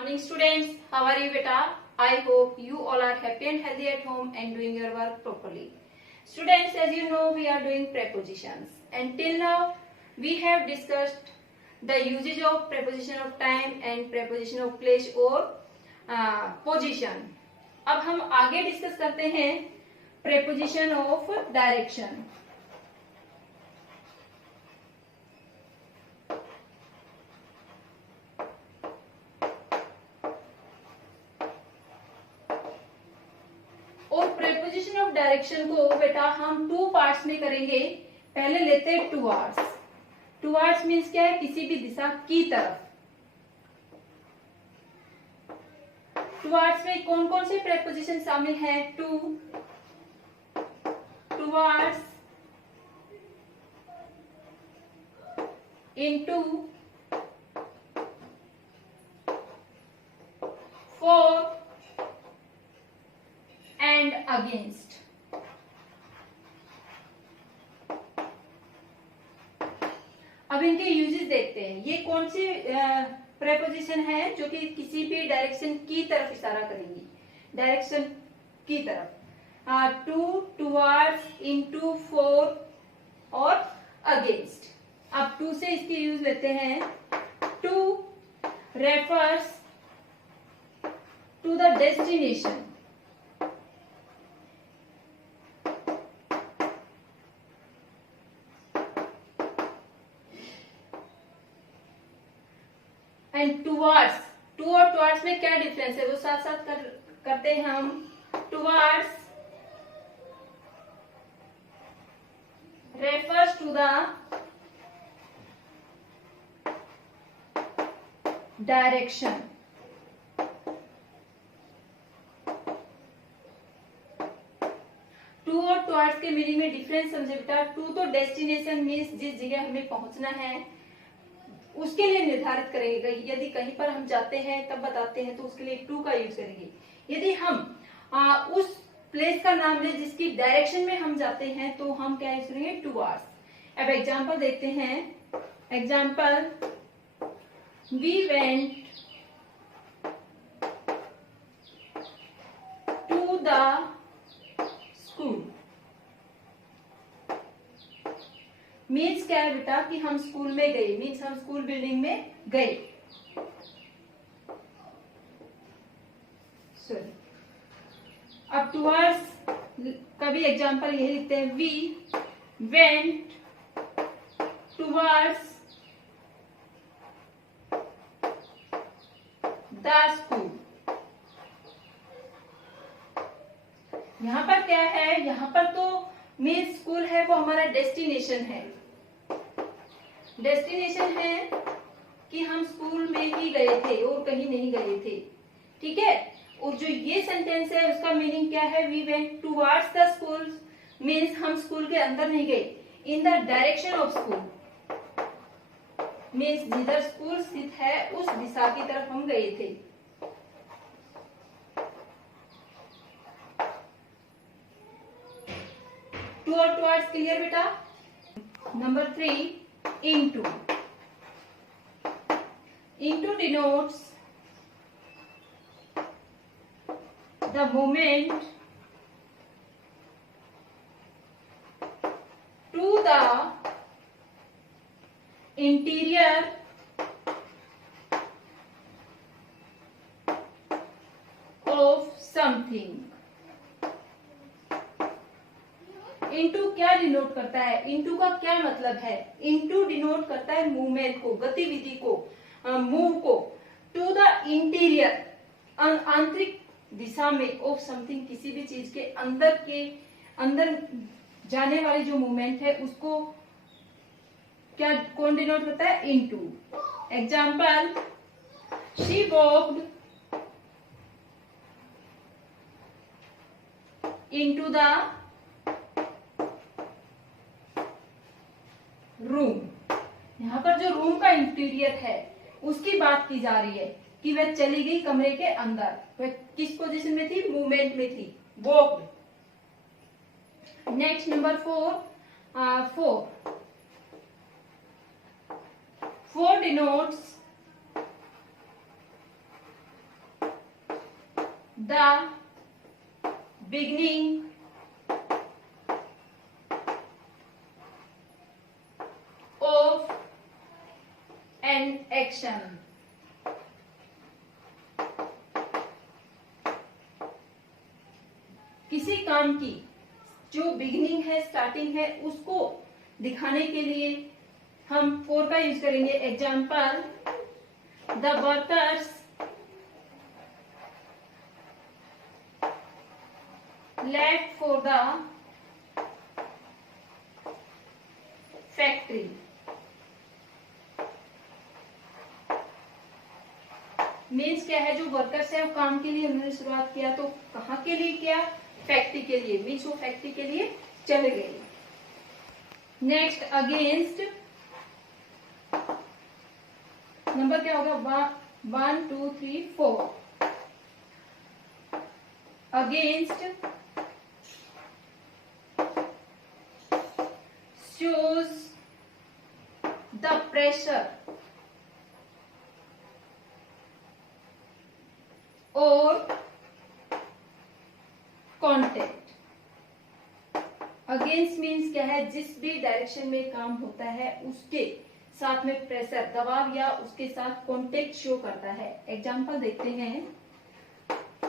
Morning students, how are you beta? I hope you all are happy and healthy at home and doing your work properly. Students, as you know, we are doing prepositions and till now we have discussed the usage of preposition of time and preposition of place or position. अब हम आगे discuss करते हैं preposition of direction. और preposition of direction को बेटा हम two parts में करेंगे. पहले लेते हैं टुवार्ड्स. टुवार्ड्स मीन्स क्या है? किसी भी दिशा की तरफ. टुवार्ड्स में कौन कौन से प्रेपोजिशन शामिल है? To, towards, into, for and against. अब इनके यूजेस देखते हैं. ये कौन सी प्रेपोजिशन है जो कि किसी भी डायरेक्शन की तरफ इशारा करेंगी? डायरेक्शन की तरफ. टू, टुवार्ड्स, इनटू, फॉर और अगेंस्ट. अब टू से इसके यूज लेते हैं. To refers to the destination. And towards, to और टुवार्ड्स में क्या डिफरेंस है वो साथ साथ करते हैं हम. Towards refers to the direction. To और टुवार्ड्स के मीनिंग में डिफरेंस समझे बेटा. टू तो डेस्टिनेशन मीन्स जिस जगह हमें पहुंचना है उसके लिए निर्धारित करेगा. यदि कहीं पर हम जाते हैं तब बताते हैं तो उसके लिए टू का यूज करेंगे. यदि हम उस प्लेस का नाम ले जिसकी डायरेक्शन में हम जाते हैं तो हम क्या यूज करेंगे? टुवार्ड्स. अब एग्जांपल देखते हैं. Example, we went to the school. Means क्या है बेटा कि हम स्कूल में गए. मीन्स हम स्कूल बिल्डिंग में गए. सॉरी. अब टुवार्ड्स का भी एग्जांपल यही लिखते हैं. We went towards the school. यहां पर क्या है? यहां पर तो मीन्स स्कूल है वो हमारा डेस्टिनेशन है. डेस्टिनेशन है कि हम स्कूल में ही गए थे और कहीं नहीं गए थे. ठीक है. और जो ये सेंटेंस है उसका मीनिंग क्या है? We went towards the school means हम स्कूल के अंदर नहीं गए. In the direction of school means जिधर स्कूल स्थित है उस दिशा की तरफ हम गए थे. टू और टुवार्ड्स क्लियर बेटा. Number 3, into. Into denotes the movement to the interior of something. Into क्या डिनोट करता है? इंटू का क्या मतलब है? इंटू डिनोट करता है मूवमेंट को, गतिविधि को, मूव को. टू द इंटीरियर आंतरिक दिशा में ऑफ समथिंग किसी भी चीज के अंदर जाने वाली जो मूवमेंट है उसको क्या कौन डिनोट करता है? Into. Example, she walked into the room. यहाँ पर जो रूम का इंटीरियर है उसकी बात की जा रही है कि वह चली गई कमरे के अंदर. वह किस पोजीशन में थी? मूवमेंट में थी. Walk. Next number 4. Four denotes the beginning of an action. किसी काम की जो बिगिनिंग है, स्टार्टिंग है, उसको दिखाने के लिए हम फॉर का यूज करेंगे. Example, the workers left for the factory. Means क्या है, जो वर्कर्स है वो काम के लिए उन्होंने शुरुआत किया, तो कहाँ के लिए किया? फैक्ट्री के लिए. मीन्स वो फैक्ट्री के लिए चले गए. Next, against. नंबर क्या होगा? 1 2 3 4. Against shows the pressure or contact. Against means क्या है? जिस भी डायरेक्शन में काम होता है उसके साथ में प्रेशर, दबाव या उसके साथ कॉन्टेक्ट शो करता है. एग्जाम्पल देखते हैं.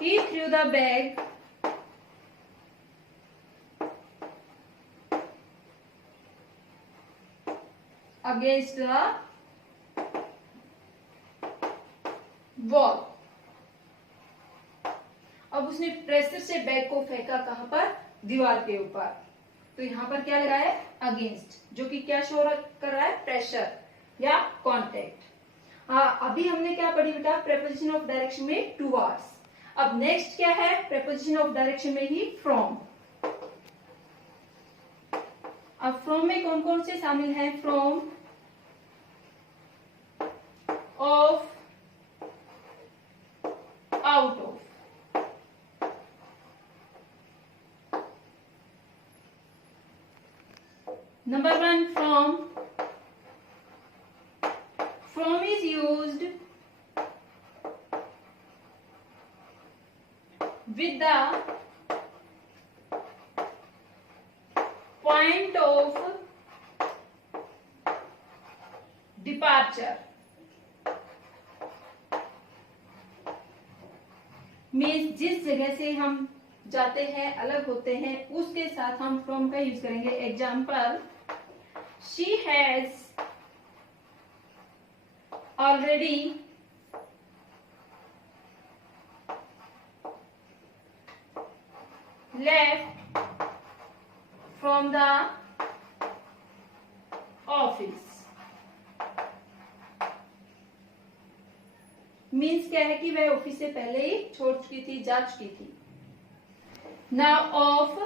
He threw the bag against the wall. अब उसने प्रेशर से बैग को फेंका कहां पर? दीवार के ऊपर. तो यहां पर क्या लगा है? अगेंस्ट, जो कि क्या शो कर रहा है? प्रेशर या कॉन्टेक्ट. अभी हमने क्या पढ़ी बेटा? प्रेपोजिशन ऑफ डायरेक्शन में टुवर्ड्स. अब नेक्स्ट क्या है? प्रेपोजिशन ऑफ डायरेक्शन में ही फ्रॉम. अब फ्रॉम में कौन कौन से शामिल हैं? From, of, out of. Number 1, from. From is used with the point of departure. Means जिस जगह से हम जाते हैं, अलग होते हैं, उसके साथ हम फ्रॉम का यूज करेंगे. Example, she has already left from the office. Means क्या है कि वह ऑफिस से पहले ही छोड़ चुकी थी, जा चुकी थी. Now of.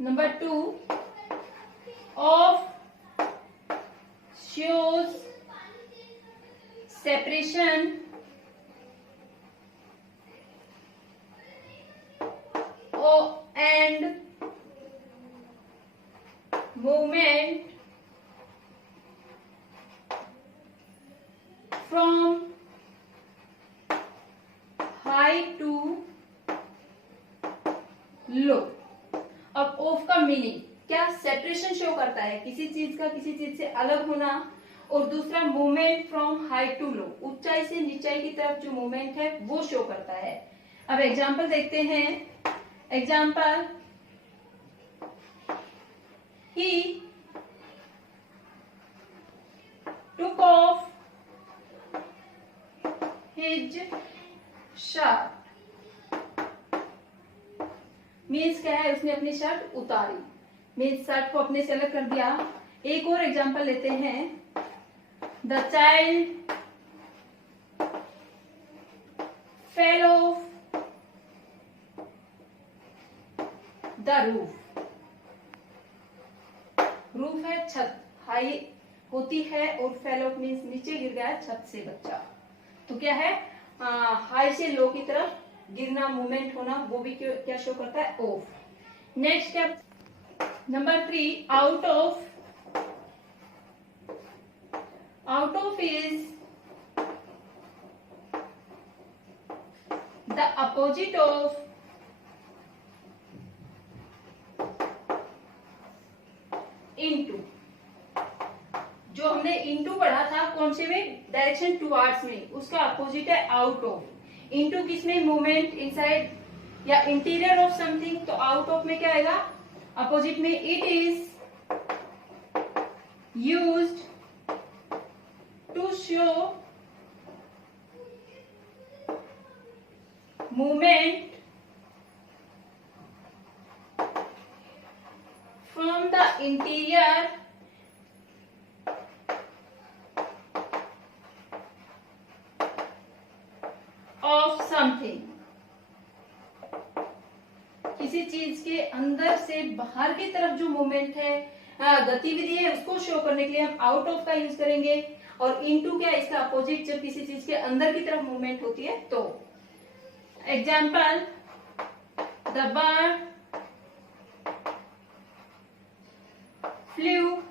Number 2, of shows separation and movement from high to low. अब ऑफ का मीनिंग क्या? सेपरेशन शो करता है, किसी चीज का किसी चीज से अलग होना. और दूसरा, movement from high to low, ऊंचाई से नीचाई की तरफ जो मूवमेंट है वो शो करता है. अब एग्जाम्पल देखते हैं. Example, he took off his shirt. Means क्या है? उसने अपनी शर्ट उतारी. मीन्स शर्ट को अपने से अलग कर दिया. एक और एग्जाम्पल लेते हैं. The child fell off the roof. Roof है छत, हाई होती है, और फेल ऑफ मीन्स नीचे गिर गया छत से बच्चा. तो क्या है? हाई से लो की तरफ गिरना, मूवमेंट होना, वो भी क्या शो करता है? ऑफ. नेक्स्ट क्या? Number 3, out of. Out of is the opposite of into, जो हमने इनटू पढ़ा था कौन से में, डायरेक्शन टुवर्ड्स में, उसका अपोजिट है आउट ऑफ। इनटू किस में, मूवमेंट इनसाइड या इंटीरियर ऑफ समथिंग, तो आउट ऑफ में क्या आएगा, अपोजिट में। It is used to show movement from the interior of something, किसी चीज के अंदर से बाहर की तरफ जो मूवमेंट है, गतिविधि है, उसको शो करने के लिए हम आउट ऑफ का यूज करेंगे। और इनटू क्या, इसका अपोजिट, जब किसी चीज के अंदर की तरफ मूवमेंट होती है तो। Example, the bird flew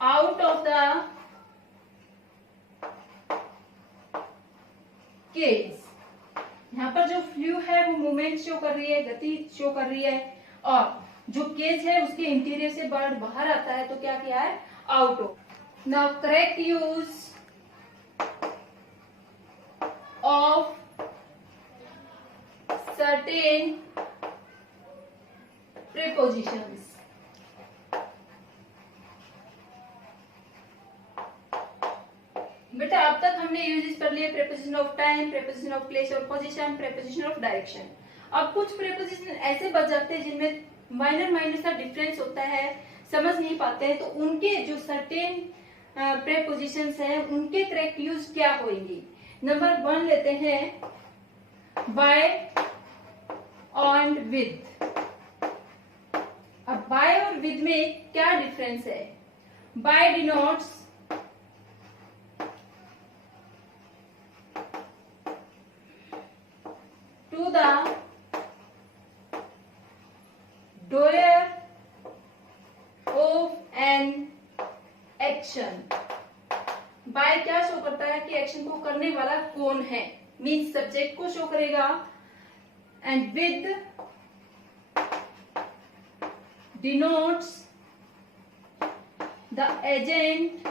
out of the cage. यहाँ पर जो फ्लू है वो मूवमेंट शो कर रही है, गति शो कर रही है, और जो केज है उसके इंटीरियर से बर्ड बाहर आता है, तो क्या किया है, out of. Now correct use of certain prepositions. बेटा अब तक हमने यूजेस कर लिए preposition of time, preposition of place और पोजीशन, प्रीपोजिशन ऑफ डायरेक्शन। अब कुछ प्रीपोजिशन ऐसे बच जाते हैं जिनमें माइनर सा डिफरेंस होता है, समझ नहीं पाते हैं, तो उनके जो सर्टेन प्रीपोजिशंस हैं उनके करेक्ट यूज क्या होंगे। नंबर 1 लेते हैं, बाय एंड विद। अब बाय और विद में क्या डिफरेंस है। By denotes to the doer of an action। By क्या शो करता है कि एक्शन को करने वाला कौन है, मीन्स सब्जेक्ट को शो करेगा। And with denotes the agent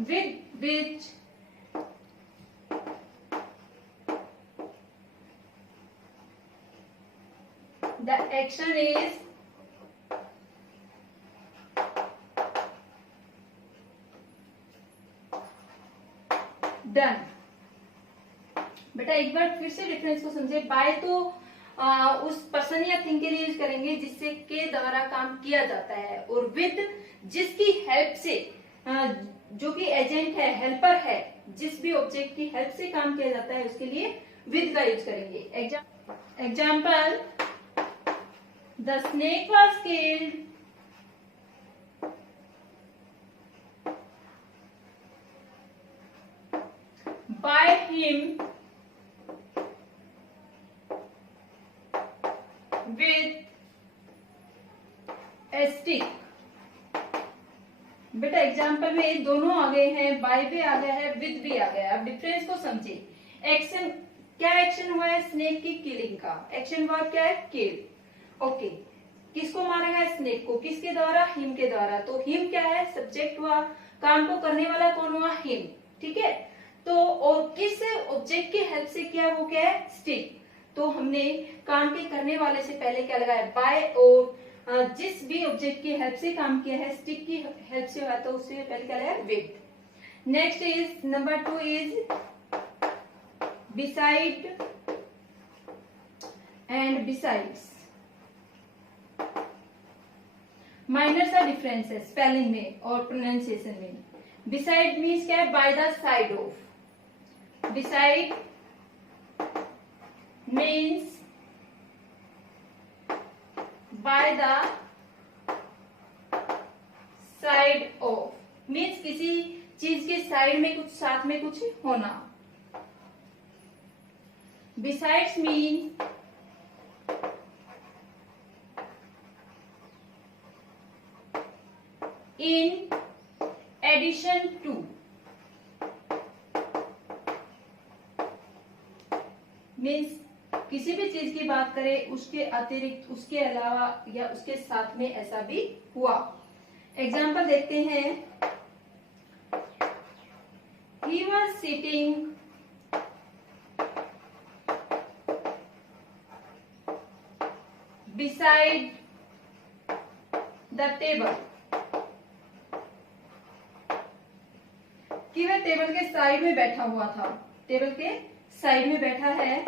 with which the action is done। बेटा एक बार फिर से डिफरेंस को समझे। बाय तो उस पर्सन या थिंग के लिए यूज करेंगे जिससे के द्वारा काम किया जाता है, और विद जिसकी हेल्प से जो कि एजेंट है, हेल्पर है, जिस भी ऑब्जेक्ट की हेल्प से काम किया जाता है उसके लिए विद का यूज करेंगे। Example, the snake was killed by him with a stick। बेटा एग्जाम्पल में दोनों आ गए हैं, बाय भी आ गया है, विद भी आ गया है। अब डिफरेंस को समझे। एक्शन, क्या एक्शन हुआ है, स्नेक की किलिंग का। एक्शन वर्ब क्या है, किल। ओके, किसको मारा गया, स्नेक को, किसके द्वारा, हिम के द्वारा। तो हिम क्या है, सब्जेक्ट हुआ, काम को करने वाला कौन हुआ, हिम, ठीक है। तो और किस ऑब्जेक्ट की हेल्प से किया, वो क्या है, स्टिक। तो हमने काम के करने वाले से पहले क्या लगाया, बाय, और जिस भी ऑब्जेक्ट की हेल्प से काम किया है, स्टिक की हेल्प से हुआ, तो उससे पहले क्या लगाया, with. Next is number 2 is beside and besides. Minor सा डिफरेंस है स्पेलिंग में और प्रोनाउंसिएशन में। बिसाइड मीन्स क्या है, by the side of. Beside means by the side of, means किसी चीज के साइड में कुछ, साथ में कुछ होना। besides mean in addition to। Means किसी भी चीज की बात करें उसके अतिरिक्त, उसके अलावा या उसके साथ में ऐसा भी हुआ। एग्जाम्पल देखते हैं। He was sitting beside the table, कि वह टेबल के साइड में बैठा हुआ था, टेबल के साइड में बैठा है।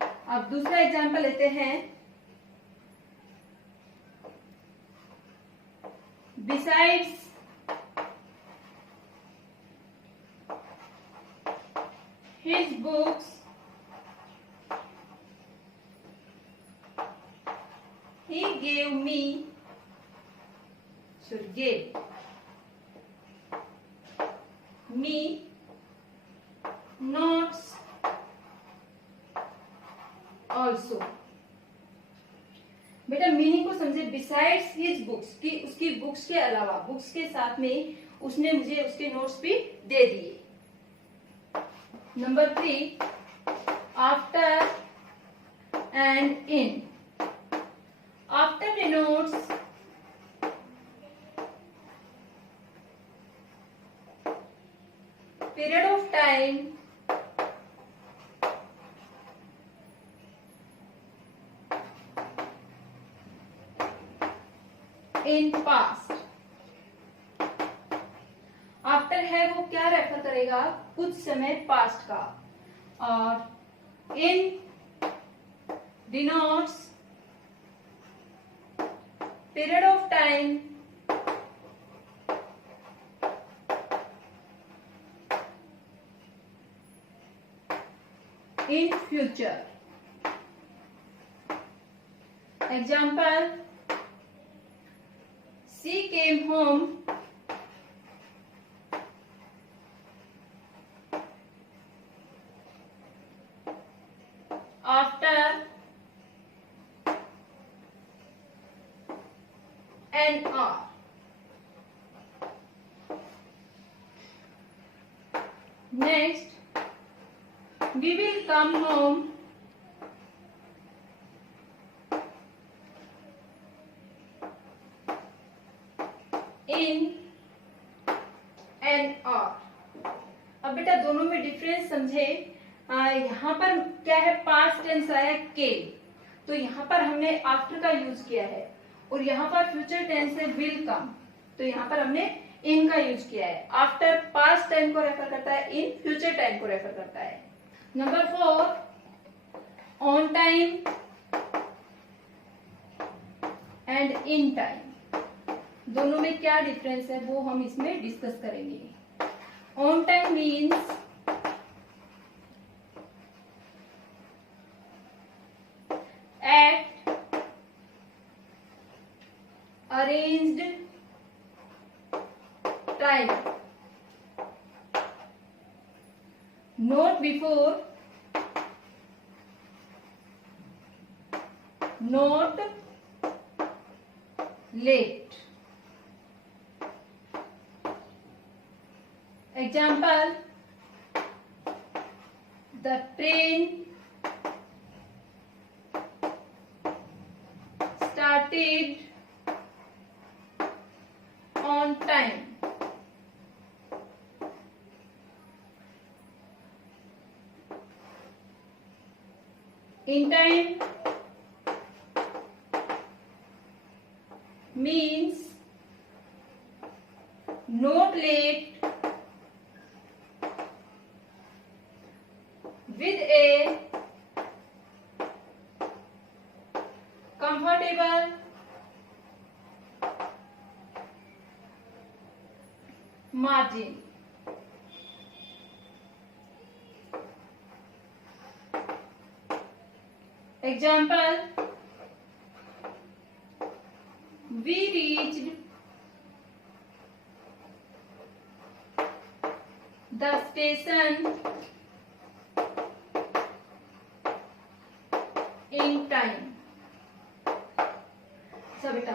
अब दूसरा एग्जाम्पल लेते हैं। Besides his books, he gave me notes also। बेटा मीनिंग को समझे। बिसाइड्स हिज बुक्स, की उसकी बुक्स के अलावा, बुक्स के साथ में उसने मुझे उसके नोट्स भी दे दिए। Number 3, after and in. After denotes period of time in past। After है वो क्या रेफर करेगा, कुछ समय पास्ट का, और इन denotes period of time in future। Example, she came home after an hour। Next, we will come home in an hour। अब बेटा दोनों में डिफरेंस समझे। यहाँ पर क्या है, पास्ट टेंस आया केम, तो यहाँ पर हमने आफ्टर का यूज किया है, और यहाँ पर फ्यूचर टेंस है विल कम, तो यहाँ पर हमने इन का यूज किया है। आफ्टर पास्ट टाइम को रेफर करता है, इन फ्यूचर टाइम को रेफर करता है। Number 4, on time and in time. दोनों में क्या डिफरेंस है वो हम इसमें डिस्कस करेंगे। On time means at arranged time, not before, not late। Example, the train started on time। In time means not late with a comfortable margin। Example, we reached the station in time। सब बेटा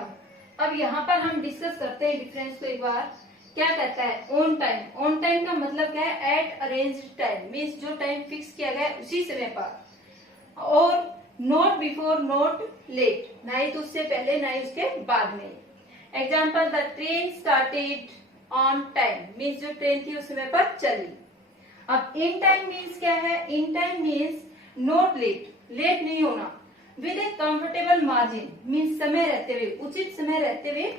अब यहाँ पर हम discuss करते हैं difference को एक बार। क्या कहता है ऑन टाइम? ऑन टाइम का मतलब क्या है? एट अरेंज्ड टाइम मीन्स जो टाइम फिक्स किया गया है उसी समय पर। और नॉट बिफोर नॉट लेट, ना ही तो उससे पहले ना ही उसके बाद में। Example, the train started on time means जो ट्रेन थी उस समय पर चली। अब इन टाइम मीन्स क्या है? In time means not late, late नहीं होना। With a comfortable margin means समय रहते हुए, उचित समय रहते हुए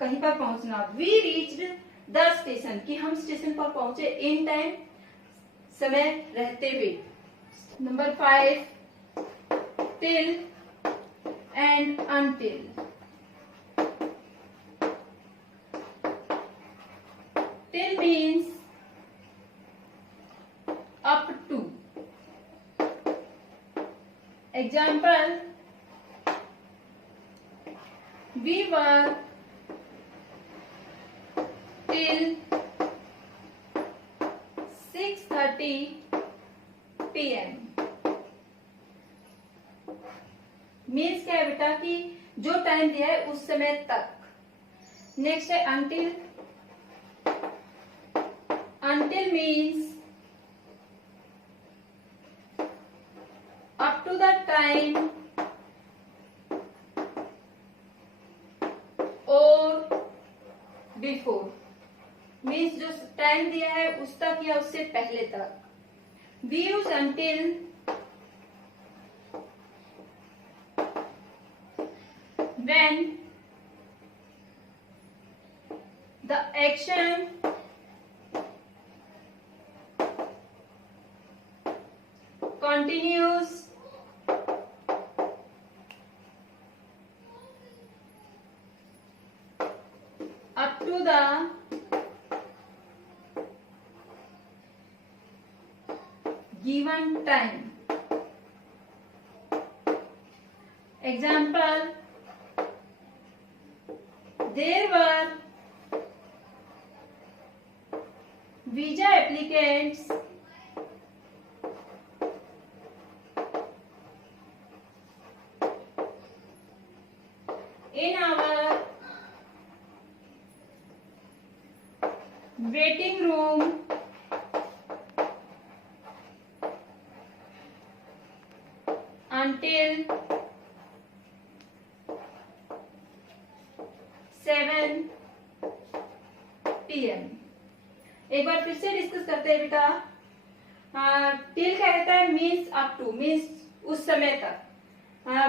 कहीं पर पहुंचना। वी रीच्ड द स्टेशन कि हम स्टेशन पर पहुंचे इन टाइम, समय रहते हुए। Number 5, till and until. Till means up to. Example, we were till 6:30 PM. Means क्या है बेटा कि जो टाइम दिया है उस समय तक। नेक्स्ट है until. Until means up to the time or before means जो टाइम दिया है उस तक या उससे पहले तक। We use until when the action continues up to the given time. Example, there were visa applicants in our waiting room until 7 PM। एक बार फिर से डिस्कस करते हैं बेटा। टिल क्या कहता है? मीन्स अप टू, मीन्स उस समय तक।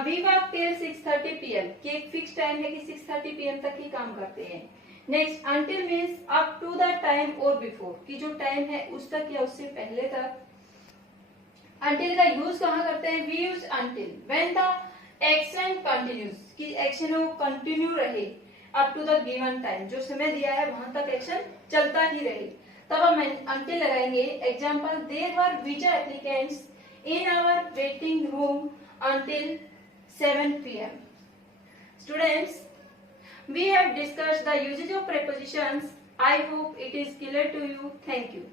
वी वर्क टिल 6:30 PM कि एक फिक्स टाइम है कि 6:30 PM तक ही काम करते हैं। Next, until means up to the time और बिफोर कि जो टाइम है उस तक या उससे पहले तक। अंटिल का यूज कहाँ करते हैं? We use until when the action continues कि एक्शन वो कंटिन्यू रहे up to the given time, जो समय दिया है वहां तक एक्शन चलता ही रहे, तब हम अंटिल लगाएंगे। Example, there were visa applicants in our waiting room until 7 PM. Students, we have discussed the usage of prepositions. I hope it is clear to you. Thank you.